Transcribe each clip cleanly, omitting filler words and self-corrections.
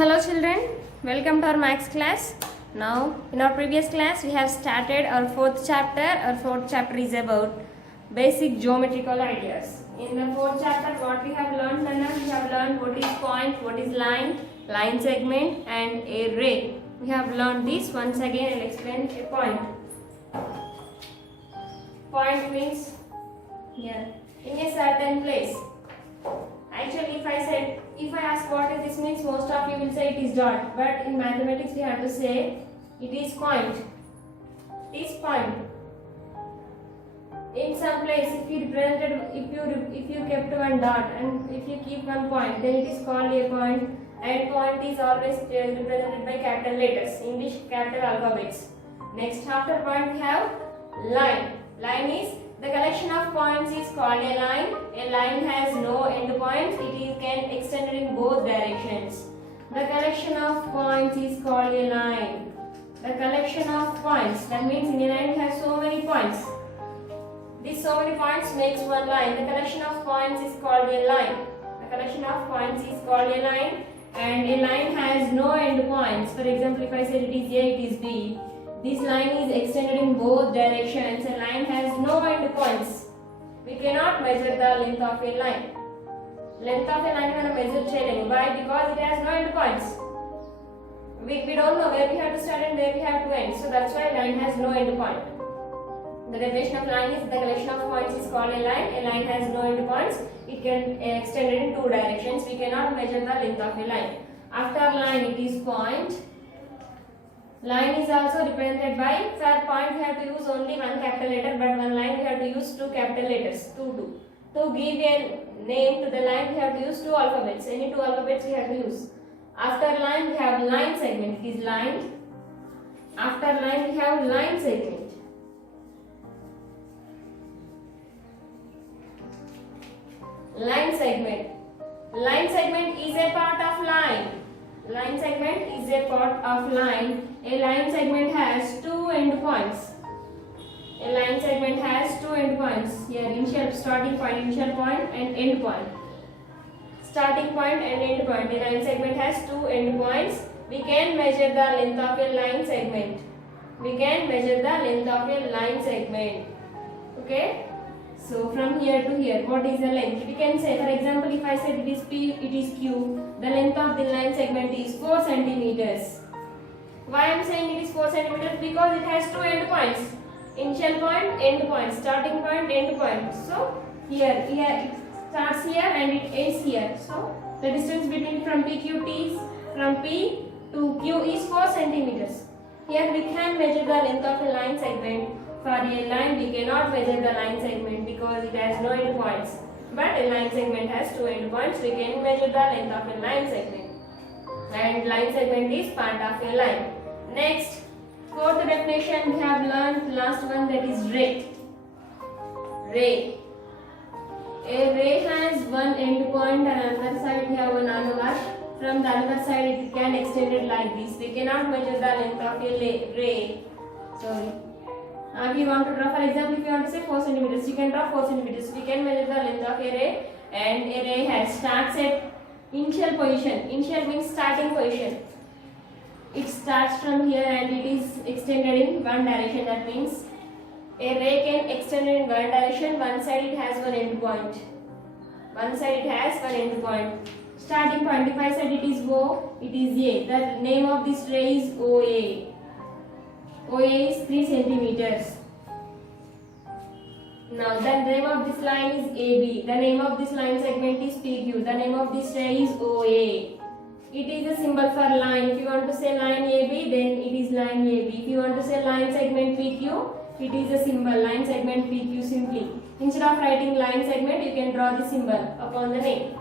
Hello children, welcome to our maths class. Now in our previous class we have started our fourth chapter. Our fourth chapter is about basic geometrical ideas. In the fourth chapter what we have learned, we have learned what is point, what is line segment and a ray. We have learned this. Once again I will explain a point. Point means here in a certain place. Actually, if I ask what is this means, most of you will say it is dot. But in mathematics, we have to say it is point. It is point. In some place, if you kept one dot and if you keep one point, then it is called a point. And point is always represented by capital letters, English capital alphabets. Next, after point we have line. Line is the collection of points is called a line. A line has no end points. Can extend in both directions. The collection of points is called a line. The collection of points. That means in a line we have so many points. These so many points makes one line. The collection of points is called a line. The collection of points is called a line. And a line has no end points. For example, if I say it is A, it is B. This line is extended in both directions. A line has no end points. We cannot measure the length of a line. Length of a line we measure cheyalemu. Why? Because it has no end points. We don't know where we have to start and where we have to end. So that's why line has no end point. The definition of line is the collection of points is called a line. A line has no end points. It can extend in two directions. We cannot measure the length of a line. After line it is point. Line is also represented by, for point we have to use only one capital letter, but one line we have to use two capital letters, two. To give a name to the line we have to use two alphabets, any two alphabets we have to use. After line we have line segment, it is line. After line we have line segment. Line segment. Line segment is a part of line. Line segment is a part of line. A line segment has two end points. A line segment has two end points. Here starting point, initial point and end point. Starting point and end point. A line segment has two end points. We can measure the length of a line segment. We can measure the length of a line segment. Okay? So from here to here, what is the length? We can say, for example, if I said it is P, it is Q, the length of the line segment is 4 centimeters. Why I am saying it is 4 centimeters? Because it has two end points. Initial point, end point, starting point, end point. So here it starts here and it ends here. So the distance between from from P to Q is 4 centimeters. Here we can measure the length of a line segment. For a line we cannot measure the line segment because it has no end points. But a line segment has two end points. We can measure the length of a line segment. And line segment is part of a line. Next, fourth definition we have learned, last one, that is ray. Ray. A ray has one end point and another side we have another. From the other side it can extend it like this. We cannot measure the length of a ray. Sorry. If you want to draw, for example, if you want to say 4 centimeters, you can draw 4 centimeters. We can measure the length of a ray, and a ray starts at initial position. Initial means starting position. It starts from here and it is extended in one direction. That means a ray can extend in one direction. One side it has one end point. One side it has one end point. Starting point, if I said it is O, it is A. The name of this ray is OA. OA is 3 centimeters. Now the name of this line is AB. The name of this line segment is PQ. The name of this ray is OA. It is a symbol for line. If you want to say line AB, then it is line AB. If you want to say line segment PQ, it is a symbol line segment PQ simply. Instead of writing line segment, you can draw the symbol upon the name.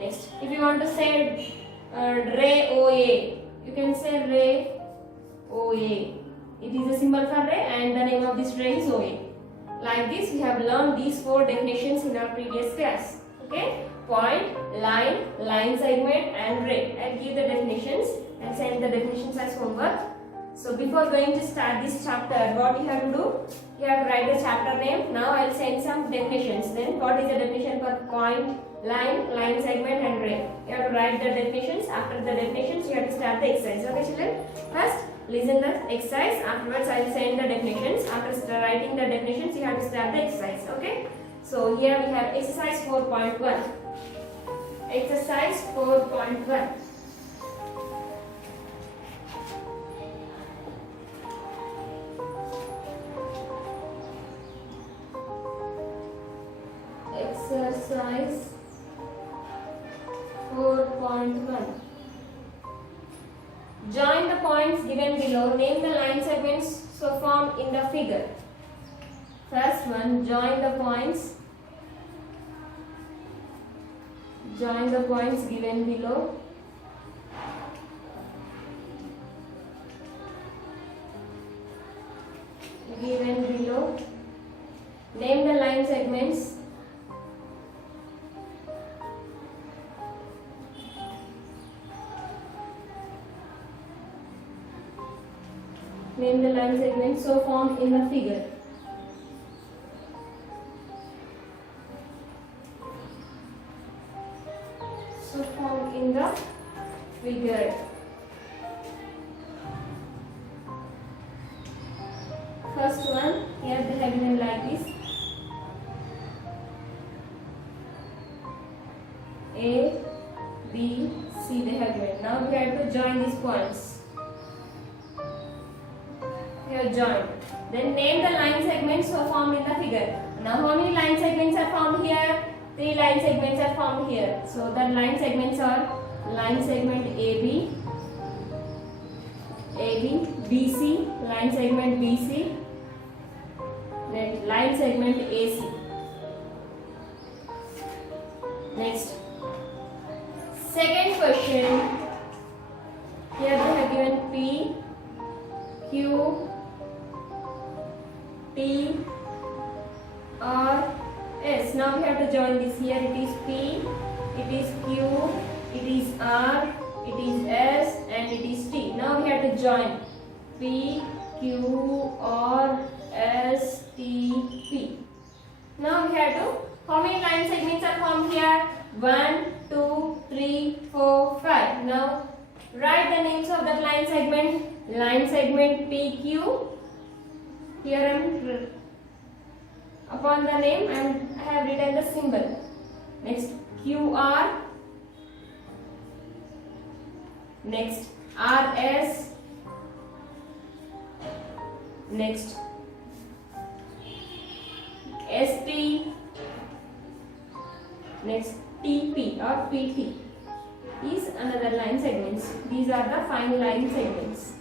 Next, if you want to say ray OA, you can say ray OA. It is a symbol for ray and the name of this ray is OA. Like this, we have learned these four definitions in our previous class. Okay? Point, line segment and ray. I will give the definitions and send the definitions as homework. So before going to start this chapter, what you have to do? You have to write the chapter name. Now I will send some definitions. Then what is the definition for point, line segment and ray. You have to write the definitions. After the definitions, you have to start the exercise. Okay, children? First, listen the exercise. Afterwards, I will send the definitions. After writing the definitions, you have to start the exercise. Okay? So here we have exercise 4.1. Exercise 4.1. Exercise 4.1. Join the points given below. Name the line segments so formed in the figure. First one, join the points. Join the points given below. Given below. Name the line segments. Name the line segments so formed in the figure. So formed in the figure. First one, here they have given like this. A, B, C they have given. Now we have to join these points. Here join. Then name the line segments so formed in the figure. Now how many line segments are formed here? 3 line segments are formed here. So the line segments are line segment AB, BC, line segment BC, then line segment AC. Next, second question. Here they have given P, Q, T, R, S. Now we have to join this. Here it is P, it is Q, it is R, it is S, and it is T. Now we have to join P, Q, R, S, T, P. Now we have to, how many line segments are formed here? 1, 2, 3, 4, 5. Now write the names of that line segment. Line segment PQ. Here I am, upon the name I have written the symbol. Next QR. Next RS. Next ST. Next TP or PT. These another line segments. These are the 5 line segments.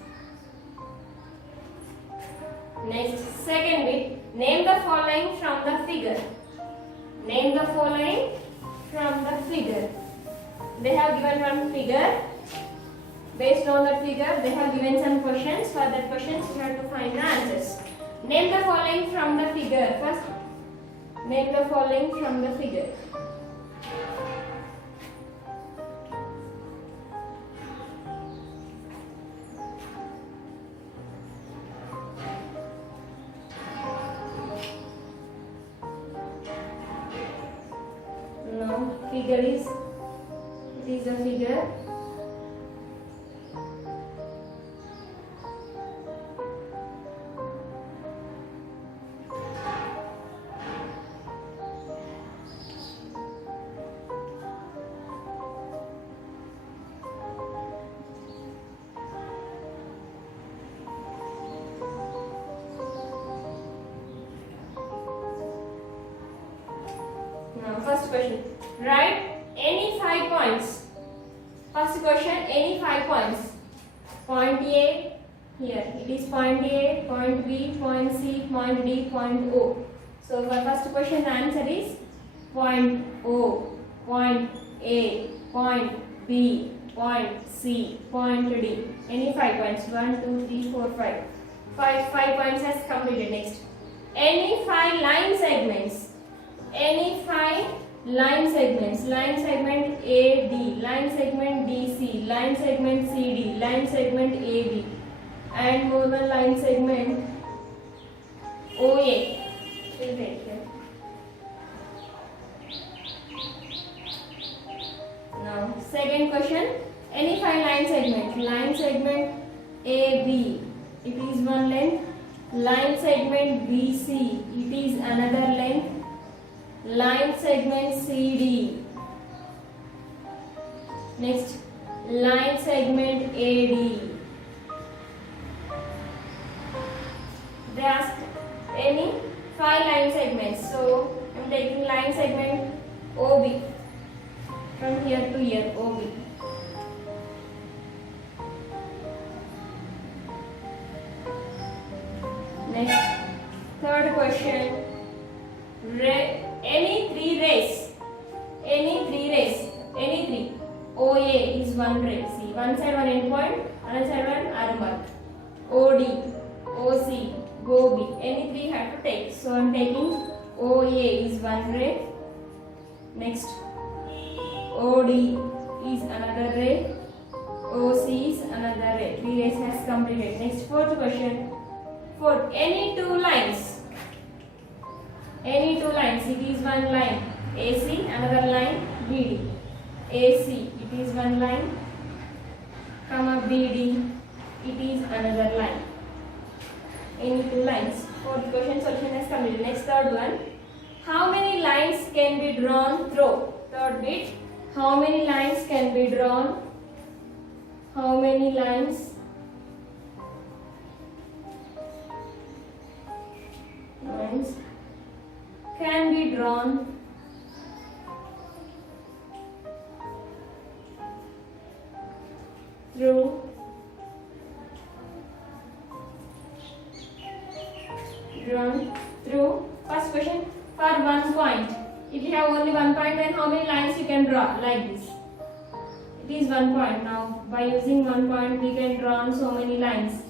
Next, second bit, name the following from the figure. Name the following from the figure. They have given one figure. Based on that figure, they have given some questions. For that questions, you have to find the answers. Name the following from the figure. First, name the following from the figure. Figure is, it is a figure. Now first question. Write any 5 points. First question, any 5 points. Point A, here it is point A, point B, point C, point D, point O. So for first question the answer is point O, point A, point B, point C, point D. Any 5 points. 1, 2, 3, 4, 5. 5 points has completed. Next, any 5 line segments. Any 5 line segments. Line segment AD, line segment DC, line segment CD, line segment AB, and more than line segment OA. We'll take here. Now, second question. Any five line segment. Line segment AB, it is one length. Line segment BC, it is another length. Line segment CD. Next, line segment AD. They asked any five line segments. So, I am taking line segment OB. From here to here, OB. Next, third question. Any three rays. OA is one ray. See, one side one endpoint, another side one arrow mark. OD, OC, GOB. Any three have to take. So I am taking OA is one ray. Next, OD is another ray. OC is another ray. Three rays has completed. Next, fourth question. Fourth, any two lines. It is one line. AC, another line. BD. AC, it is one line. Comma BD, it is another line. Any two lines. Fourth question solution is completed. Next, third one. How many lines can be drawn through? Third bit. How many lines can be drawn? How many lines can be drawn through first question for 1 point. If you have only 1 point, then how many lines you can draw? Like this. It is 1 point. Now by using 1 point we can draw so many lines.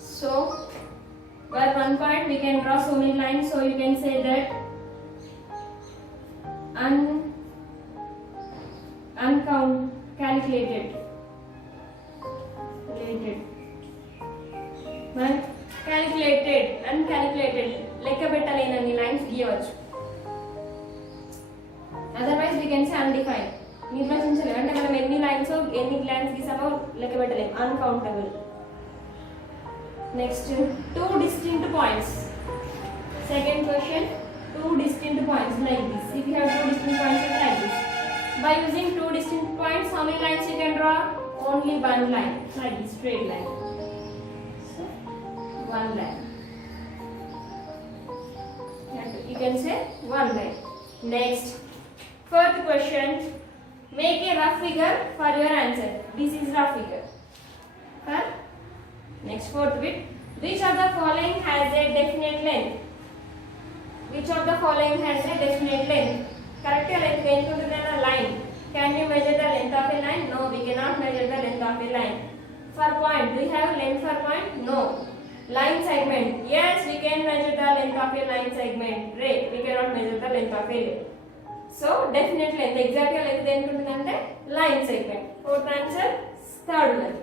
So by 1 point we can draw so many lines. So you can say that uncalculated. Uncalculated. లెక్క పెట్టలేనన్ని lines గీయవచ్చు. Otherwise we can say undefined. నిర్వచించలేము అంటే మనం ఎన్ని lines గీసామో లెక్క పెట్టలేము. Uncountable. Next, two distinct points. Second question, two distinct points like this. If you have two distinct points like this, by using two distinct points, how many lines you can draw? Only one line, like this, straight line. So, one line. You can say one line. Next, fourth question. Make a rough figure for your answer. This is rough figure. Next, fourth bit. Which of the following has a definite length? Which of the following has a definite length? Correct length into a line. Can we measure the length of a line? No, we cannot measure the length of a line. For point, do we have length for point? No. Line segment. Yes, we can measure the length of a line segment. Ray, we cannot measure the length of a ray. So, definite length. Exact length into line segment. Fourth answer, third one.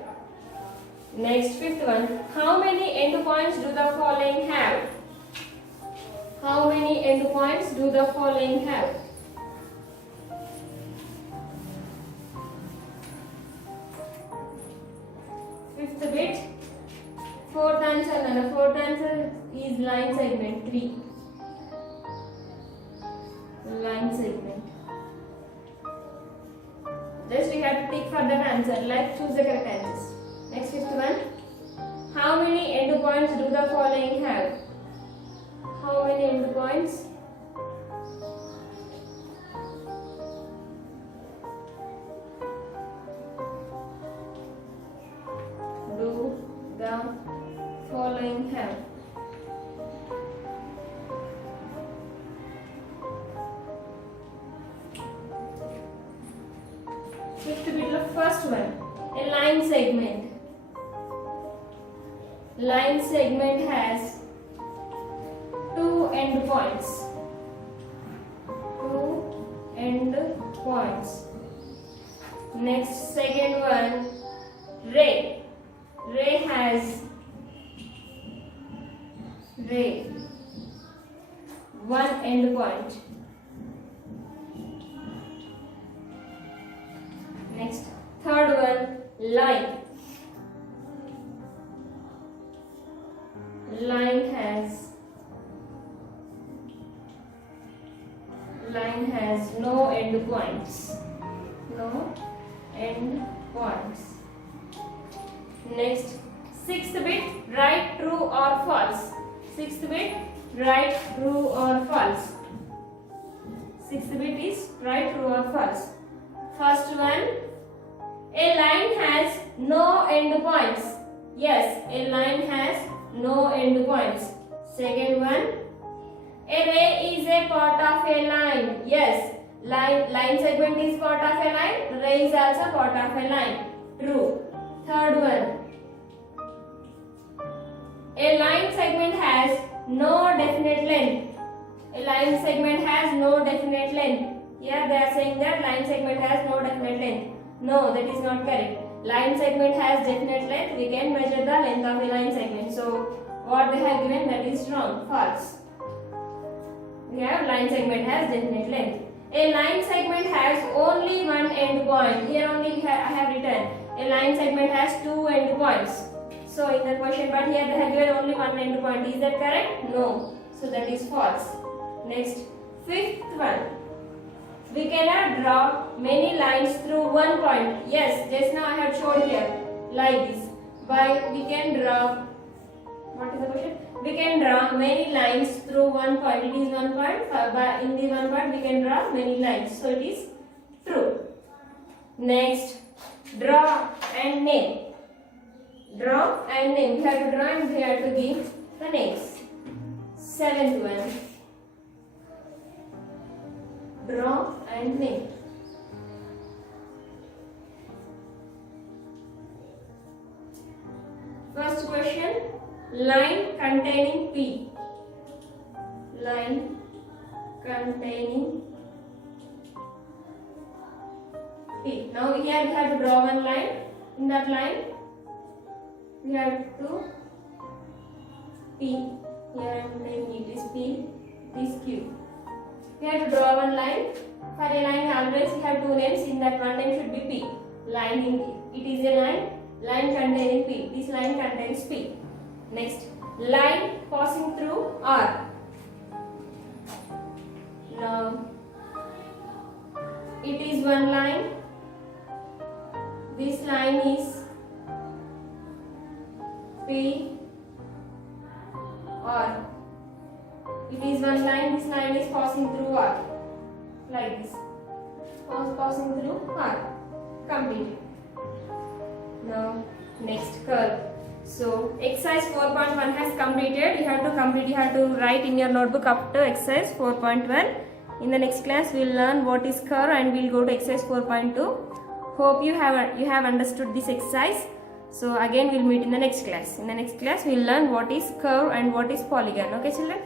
Next, fifth one. How many endpoints do the following have? How many endpoints do the following have? Fifth bit. Fourth answer is line segment 3. Line segment. Just we have to tick for the answer. Like choose the correct answers. Next, fifth one. How many endpoints do the following have? How many endpoints? Do the following have? Fifth bit of first one. A line segment. Line segment has two endpoints. Next, second one, ray. Ray one end point. Next, third one, line. Line has no end points. No end points. Next, sixth bit, write true or false. Sixth bit, write true or false. Sixth bit is write true or false. First one, a line has no end points. Yes, a line has no end points. Second one, a ray is a part of a line. Yes, line segment is part of a line. Ray is also part of a line. True. Third one, a line segment has no definite length. A line segment has no definite length. Here they are saying that line segment has no definite length. No, that is not correct. Line segment has definite length. We can measure the length of a line segment. So what they have given, that is wrong. False. We have line segment has definite length. A line segment has only one end point. Here only I have written a line segment has two end points. So in the question, but here they have given only one end point. Is that correct? No. So that is false. Next, fifth one. We cannot draw many lines through one point. Yes, just now I have shown here like this. But we can draw. What is the question? We can draw many lines through one point. It is one point. But in the one point we can draw many lines. So it is true. Next, draw and name. Draw and name. We have to draw and we have to give the names. Seventh one. Draw and name. First question, line containing P. Line containing P. Now here we have to draw one line. In that line, we have to P. Here I am naming it is P. This Q. We have to draw one line. For a line, always we have two names. In that one name should be P. It is a line containing P. This line contains P. Next, line passing through R. Now, it is one line. This line is P R. It is one line. This line is passing through R. Like this. Passing through R. Complete. Now, next curve. So, exercise 4.1 has completed. You have to complete. You have to write in your notebook up to exercise 4.1. In the next class, we will learn what is curve and we will go to exercise 4.2. Hope you have understood this exercise. So again, we will meet in the next class. In the next class, we will learn what is curve and what is polygon. Okay, children.